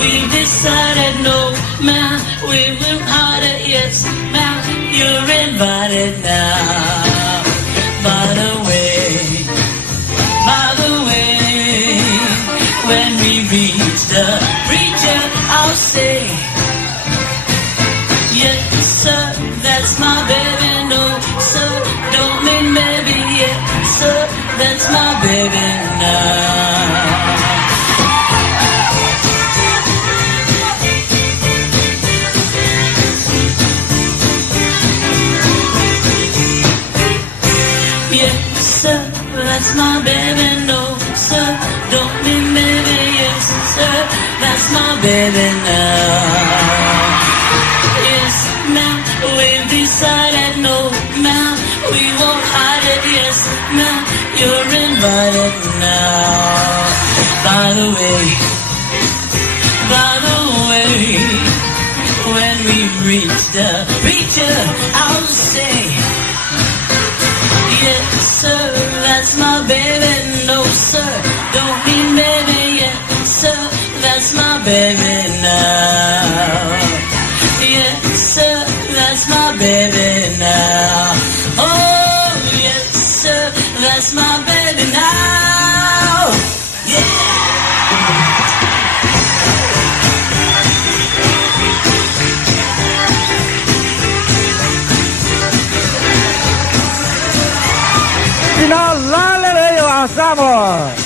we decided no, man, we will hide it, yes, man, you're invited now. By the way, when we reach the preacher, I'll say, yes, sir, that's my baby, no, sir, don't mean maybe, yes, sir, that's my baby now. Yes, sir, that's my baby, no, sir, don't mean maybe, yes, sir, that's my baby now. Yes, ma'am, we've decided, no, ma'am, we won't hide it, yes, ma'am, you're invited now. By the way, when we reach the preacher, I'll say, yes, sir, that's my baby, no, sir, don't mean baby, yes, sir, that's my baby now. Yes, sir, that's my baby now. Oh, yes, sir, that's my baby now. Yeah! Final, la le veo, avanzamos.